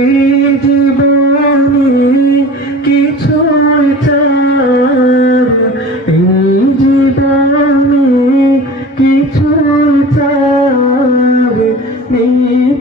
এই জীবনে কিছু চার এই জীবনে কিছু চার নেই।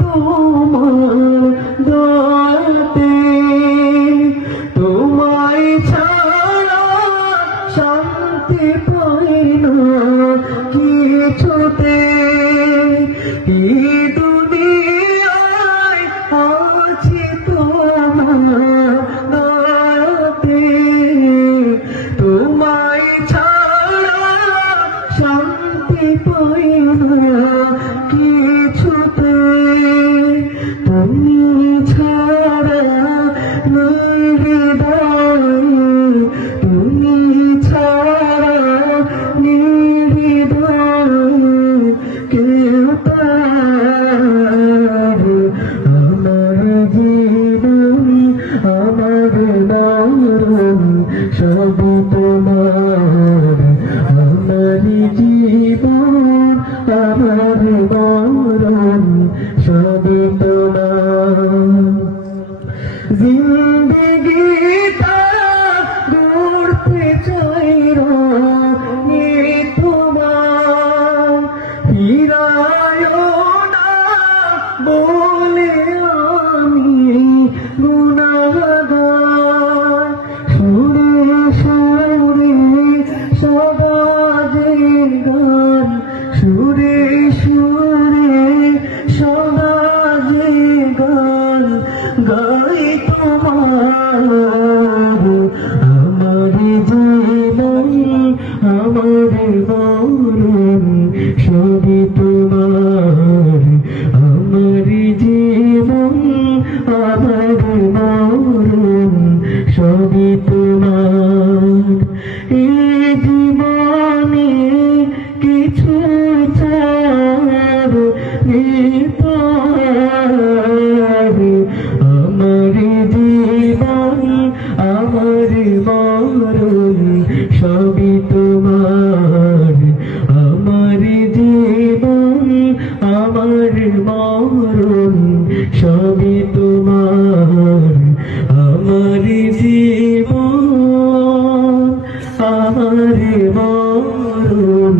তোমার দয়াতে। তোমায় ছাড়া শান্তি পাই না কিছুতে। তোমায় ছাড়া আমার মরণ সব তোমার। আমার জীবন আমার মরণ সব তোমার। জিন্দগিটা চাই তোমার। বলে আমার জীবন আমার মরণ, সবই তোমার। আমার জীবন আমার মরণ, সবই তোমার। এই জীবনে কিছু চার নিতার মরণ সবই তোমার। আমার জীবন, আমার মরণ, সবই তোমার। আমার জীবন, আমার মরণ,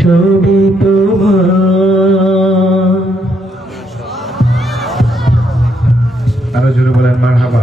সবই তোমার। আরও জোরে বলেন মার হাবা